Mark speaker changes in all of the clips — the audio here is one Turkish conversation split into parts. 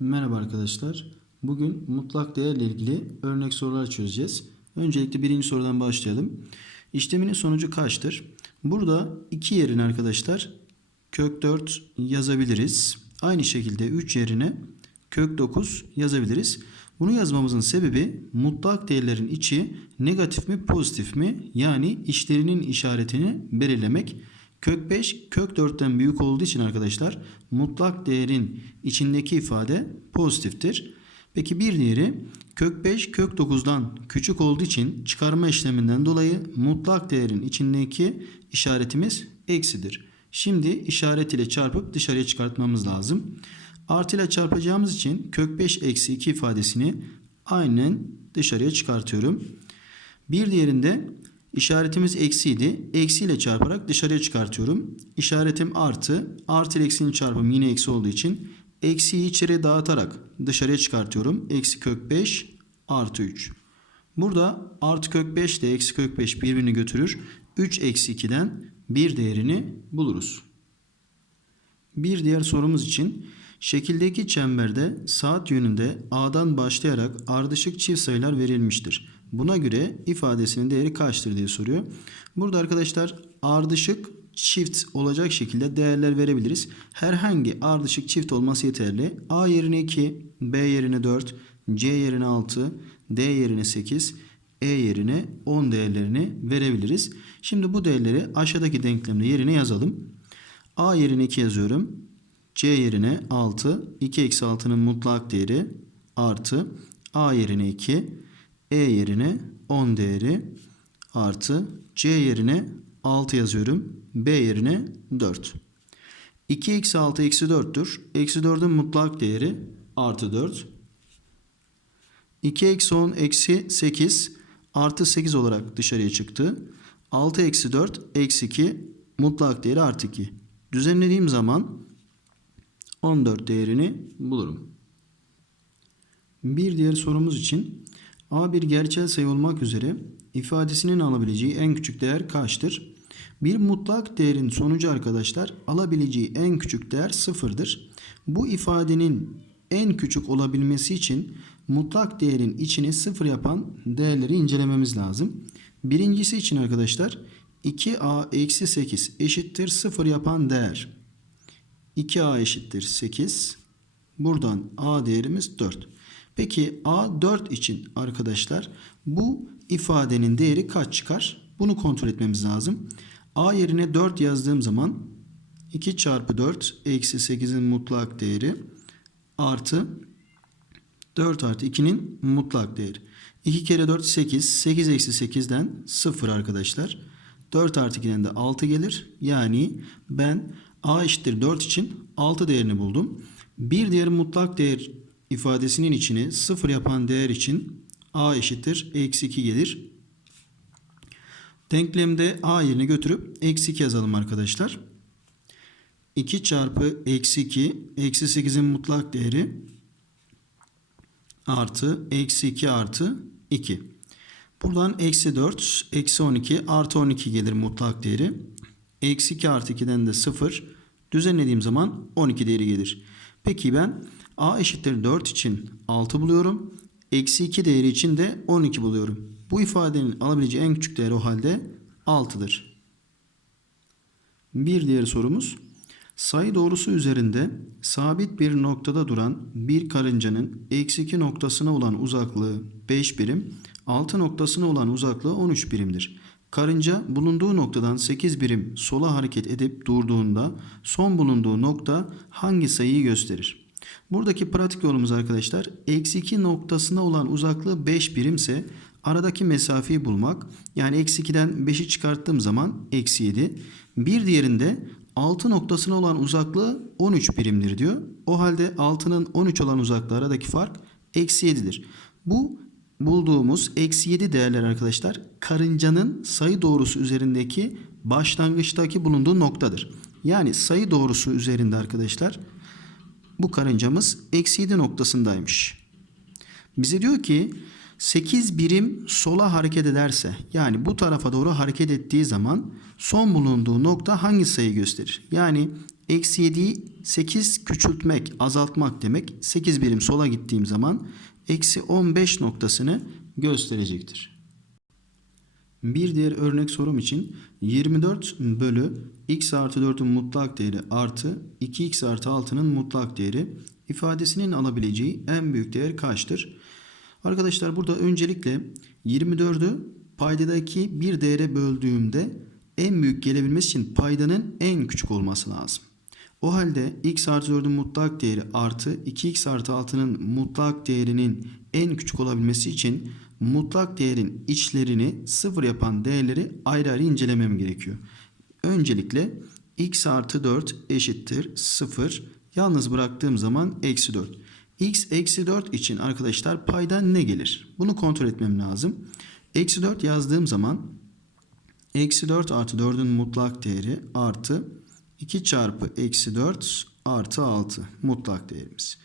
Speaker 1: Merhaba arkadaşlar. Bugün mutlak değerle ilgili örnek sorular çözeceğiz. Öncelikle birinci sorudan başlayalım. İşleminin sonucu kaçtır? Burada 2 yerine arkadaşlar kök 4 yazabiliriz. Aynı şekilde 3 yerine kök 9 yazabiliriz. Bunu yazmamızın sebebi mutlak değerlerin içi negatif mi pozitif mi yani işlerinin işaretini belirlemek. Kök 5 kök 4'ten büyük olduğu için arkadaşlar mutlak değerin içindeki ifade pozitiftir. Peki bir diğeri kök 5 kök 9'dan küçük olduğu için çıkarma işleminden dolayı mutlak değerin içindeki işaretimiz eksidir. Şimdi işaret ile çarpıp dışarıya çıkartmamız lazım. Artı ile çarpacağımız için kök 5 eksi 2 ifadesini aynen dışarıya çıkartıyorum. Bir diğerinde işaretimiz eksiydi. Eksi ile çarparak dışarıya çıkartıyorum. İşaretim artı. Artı ile eksinin çarpımı yine eksi olduğu için eksiyi içeri dağıtarak dışarıya çıkartıyorum. Eksi kök 5 artı 3. Burada artı kök 5 ile eksi kök 5 birbirini götürür. 3 eksi 2'den bir değerini buluruz. Bir diğer sorumuz için şekildeki çemberde saat yönünde A'dan başlayarak ardışık çift sayılar verilmiştir. Buna göre ifadesinin değeri kaçtır diye soruyor. Burada arkadaşlar ardışık çift olacak şekilde değerler verebiliriz. Herhangi ardışık çift olması yeterli. A yerine 2, B yerine 4, C yerine 6, D yerine 8, E yerine 10 değerlerini verebiliriz. Şimdi bu değerleri aşağıdaki denklemde yerine yazalım. A yerine 2 yazıyorum. C yerine 6. 2 eksi 6'nın mutlak değeri artı. A yerine 2. E yerine 10 değeri artı. C yerine 6 yazıyorum. B yerine 4. 2 eksi 6 eksi 4'tür. Eksi 4'ün mutlak değeri artı 4. 2 eksi 10 eksi 8 artı 8 olarak dışarıya çıktı. 6 eksi 4 eksi 2 mutlak değeri artı 2. Düzenlediğim zaman 14 değerini bulurum. Bir diğer sorumuz için A bir gerçel sayı olmak üzere ifadesinin alabileceği en küçük değer kaçtır? Bir mutlak değerin sonucu arkadaşlar alabileceği en küçük değer sıfırdır. Bu ifadenin en küçük olabilmesi için mutlak değerin içini sıfır yapan değerleri incelememiz lazım. Birincisi için arkadaşlar 2a eksi 8 eşittir 0 yapan değer. 2a eşittir 8. Buradan a değerimiz 4. Peki a 4 için arkadaşlar bu ifadenin değeri kaç çıkar? Bunu kontrol etmemiz lazım. a yerine 4 yazdığım zaman 2 çarpı 4 eksi 8'in mutlak değeri artı 4 artı 2'nin mutlak değeri. 2 kere 4 8. 8 eksi 8'den 0 arkadaşlar. 4 artı 2'den de 6 gelir. Yani ben a eşittir 4 için 6 değerini buldum. Bir diğer mutlak değer ifadesinin içine 0 yapan değer için a eşittir eksi 2 gelir. Denklemde a yerine götürüp eksi 2 yazalım arkadaşlar. 2 çarpı eksi 2 eksi 8'in mutlak değeri artı eksi 2 artı 2. Buradan eksi 4 eksi 12 artı 12 gelir mutlak değeri. Eksi 2 artı 2'den de 0. Düzenlediğim zaman 12 değeri gelir. Peki ben a eşittir 4 için 6 buluyorum. Eksi 2 değeri için de 12 buluyorum. Bu ifadenin alabileceği en küçük değer o halde 6'dır. Bir diğer sorumuz. Sayı doğrusu üzerinde sabit bir noktada duran bir karıncanın eksi 2 noktasına olan uzaklığı 5 birim, 6 noktasına olan uzaklığı 13 birimdir. Karınca bulunduğu noktadan 8 birim sola hareket edip durduğunda son bulunduğu nokta hangi sayıyı gösterir? Buradaki pratik yolumuz arkadaşlar eksi 2 noktasına olan uzaklığı 5 birimse aradaki mesafeyi bulmak. Yani eksi 2'den 5'i çıkarttığım zaman eksi 7. Bir diğerinde 6 noktasına olan uzaklığı 13 birimdir diyor. O halde 6'nın 13 olan uzaklığı aradaki fark eksi 7'dir. Bu bulduğumuz eksi 7 değerler arkadaşlar karıncanın sayı doğrusu üzerindeki başlangıçtaki bulunduğu noktadır. Yani sayı doğrusu üzerinde arkadaşlar bu karıncamız eksi 7 noktasındaymış. Bize diyor ki 8 birim sola hareket ederse yani bu tarafa doğru hareket ettiği zaman son bulunduğu nokta hangi sayı gösterir? Yani Eksi 7'yi 8 küçültmek, azaltmak demek. 8 birim sola gittiğim zaman eksi 15 noktasını gösterecektir. Bir diğer örnek sorum için 24 bölü x artı 4'ün mutlak değeri artı 2x artı 6'nın mutlak değeri ifadesinin alabileceği en büyük değer kaçtır? Arkadaşlar burada öncelikle 24'ü paydadaki bir değere böldüğümde en büyük gelebilmesi için paydanın en küçük olması lazım. O halde x artı 4'ün mutlak değeri artı 2x artı 6'nın mutlak değerinin en küçük olabilmesi için mutlak değerin içlerini sıfır yapan değerleri ayrı ayrı incelemem gerekiyor. Öncelikle x artı 4 eşittir 0. Yalnız bıraktığım zaman eksi 4. x eksi 4 için arkadaşlar paydan ne gelir? Bunu kontrol etmem lazım. Eksi 4 yazdığım zaman eksi 4 artı 4'ün mutlak değeri artı 2 çarpı eksi 4 artı 6 mutlak değerimiz.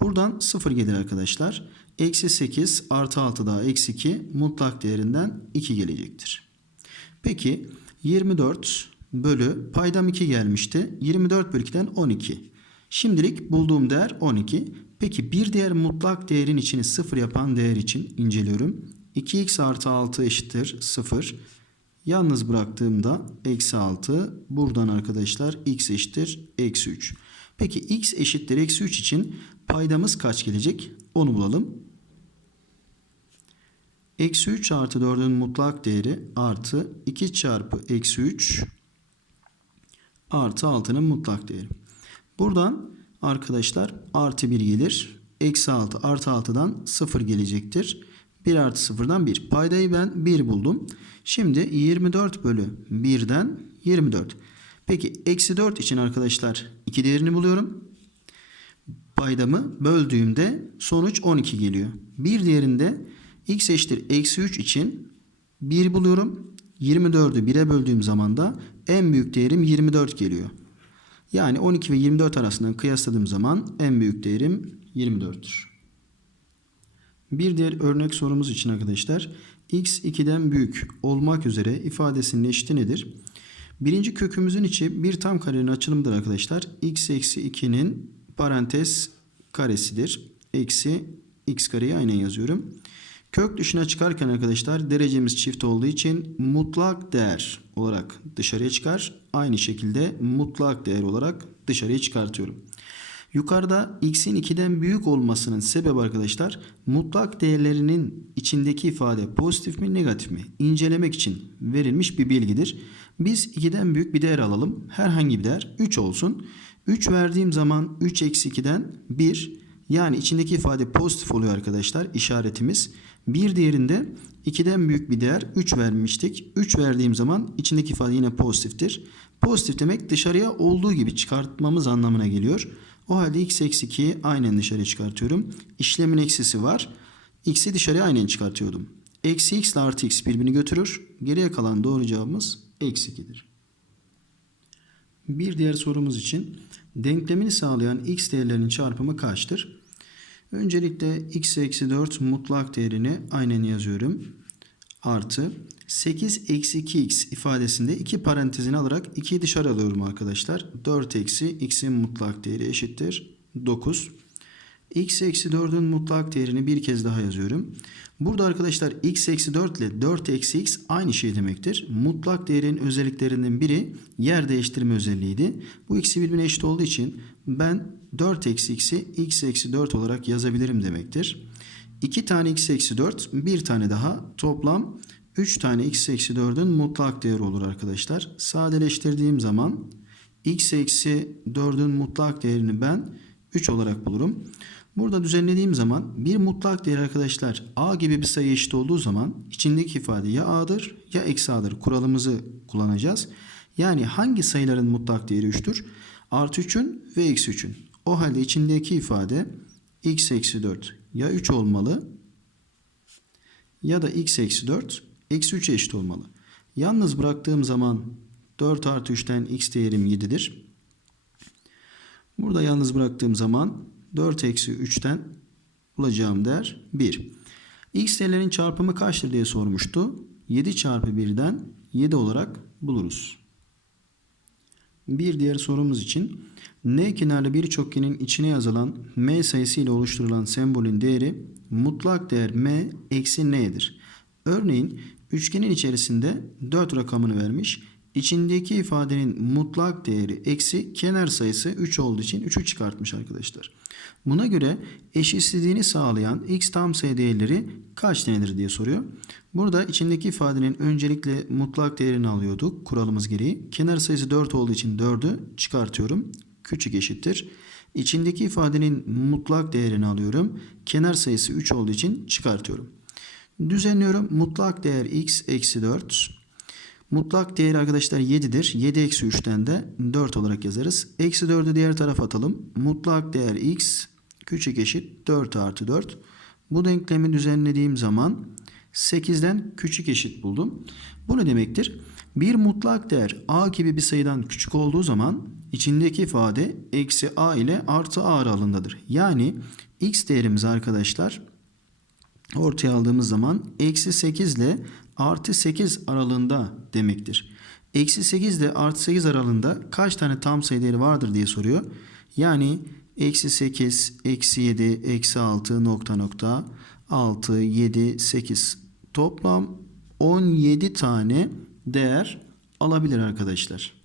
Speaker 1: Buradan 0 gelir arkadaşlar. Eksi 8 artı 6 daha eksi 2 mutlak değerinden 2 gelecektir. Peki 24 bölü paydam 2 gelmişti. 24 bölü 2'den 12. Şimdilik bulduğum değer 12. Peki bir diğer mutlak değerin içini 0 yapan değer için inceliyorum. 2x artı 6 eşittir 0. Yalnız bıraktığımda eksi 6. Buradan arkadaşlar x eşittir eksi 3. Peki x eşittir eksi 3 için paydamız kaç gelecek? Onu bulalım. Eksi 3 artı 4'ün mutlak değeri artı 2 çarpı eksi 3 artı 6'nın mutlak değeri. Buradan arkadaşlar artı 1 gelir. Eksi 6 artı 6'dan 0 gelecektir. 1 artı 0'dan 1. Paydayı ben 1 buldum. Şimdi 24 bölü 1'den 24. Peki eksi 4 için arkadaşlar 2 değerini buluyorum. Paydamı böldüğümde sonuç 12 geliyor. Bir diğerinde x eşittir eksi 3 için 1 buluyorum. 24'ü 1'e böldüğüm zaman da en büyük değerim 24 geliyor. Yani 12 ve 24 arasından kıyasladığım zaman en büyük değerim 24'tür. Bir diğer örnek sorumuz için arkadaşlar x 2'den büyük olmak üzere ifadesinin eşiti nedir? Birinci kökümüzün içi bir tam karenin açılımıdır arkadaşlar. x eksi 2'nin parantez karesidir. Eksi x kareyi aynen yazıyorum. Kök dışına çıkarken arkadaşlar derecemiz çift olduğu için mutlak değer olarak dışarıya çıkar. Aynı şekilde mutlak değer olarak dışarıya çıkartıyorum. Yukarıda x'in 2'den büyük olmasının sebebi arkadaşlar mutlak değerlerinin içindeki ifade pozitif mi negatif mi incelemek için verilmiş bir bilgidir. Biz 2'den büyük bir değer alalım. Herhangi bir değer 3 olsun. 3 verdiğim zaman 3 eksi 2'den 1 yani içindeki ifade pozitif oluyor arkadaşlar işaretimiz. Bir diğerinde 2'den büyük bir değer 3 vermiştik. 3 verdiğim zaman içindeki ifade yine pozitiftir. Pozitif demek dışarıya olduğu gibi çıkartmamız anlamına geliyor. O halde x eksi 2'yi aynen dışarıya çıkartıyorum. İşlemin eksisi var. X'i dışarıya aynen çıkartıyordum. Eksi x ile artı x birbirini götürür. Geriye kalan doğru cevabımız eksi 2'dir. Bir diğer sorumuz için denklemini sağlayan x değerlerinin çarpımı kaçtır? Öncelikle x eksi 4 mutlak değerini aynen yazıyorum. Artı 8 eksi 2x ifadesinde iki parantezini alarak 2'yi dışarı alıyorum arkadaşlar. 4 eksi x'in mutlak değeri eşittir 9. x eksi 4'ün mutlak değerini bir kez daha yazıyorum. Burada arkadaşlar x eksi 4 ile 4 eksi x aynı şey demektir. Mutlak değerin özelliklerinden biri yer değiştirme özelliğiydi. Bu ikisi birbirine eşit olduğu için ben 4 eksi x'i x eksi 4 olarak yazabilirim demektir. 2 tane x eksi 4 bir tane daha toplam 3 tane x eksi 4'ün mutlak değeri olur arkadaşlar. Sadeleştirdiğim zaman x eksi 4'ün mutlak değerini ben 3 olarak bulurum. Burada düzenlediğim zaman bir mutlak değer arkadaşlar a gibi bir sayı eşit olduğu zaman içindeki ifade ya a'dır ya eksi a'dır kuralımızı kullanacağız. Yani hangi sayıların mutlak değeri 3'tür? Artı 3'ün ve eksi 3'ün. O halde içindeki ifade x eksi 4 ya 3 olmalı ya da x eksi 4 eksi 3'e eşit olmalı. Yalnız bıraktığım zaman 4 artı 3'ten x değerim 7'dir. Burada yalnız bıraktığım zaman 4 eksi 3'ten bulacağım değer 1. X değerlerin çarpımı kaçtır diye sormuştu. 7 çarpı 1'den 7 olarak buluruz. Bir diğer sorumuz için n kenarlı bir çokgenin içine yazılan m sayısı ile oluşturulan sembolün değeri mutlak değer m eksi n'dir. Örneğin üçgenin içerisinde 4 rakamını vermiş. İçindeki ifadenin mutlak değeri eksi kenar sayısı 3 olduğu için 3'ü çıkartmış arkadaşlar. Buna göre eşitsizliğini sağlayan x tam sayı değerleri kaç tanedir diye soruyor. Burada içindeki ifadenin öncelikle mutlak değerini alıyorduk kuralımız gereği. Kenar sayısı 4 olduğu için 4'ü çıkartıyorum. Küçük eşittir. İçindeki ifadenin mutlak değerini alıyorum. Kenar sayısı 3 olduğu için çıkartıyorum. Düzenliyorum. Mutlak değer x eksi 4. Mutlak değer arkadaşlar 7'dir. 7 eksi 3'ten de 4 olarak yazarız. Eksi 4'ü diğer tarafa atalım. Mutlak değer x küçük eşit 4 artı 4. Bu denklemi düzenlediğim zaman 8'den küçük eşit buldum. Bu ne demektir? Bir mutlak değer a gibi bir sayıdan küçük olduğu zaman içindeki ifade eksi a ile artı a aralığındadır. Yani x değerimiz arkadaşlar ortaya aldığımız zaman eksi 8 ile artı 8 aralığında demektir. Eksi 8 ile artı 8 aralığında kaç tane tam sayı değeri vardır diye soruyor. Yani eksi 8, eksi 7, eksi 6 nokta nokta 6, 7, 8 toplam 17 tane değer alabilir arkadaşlar.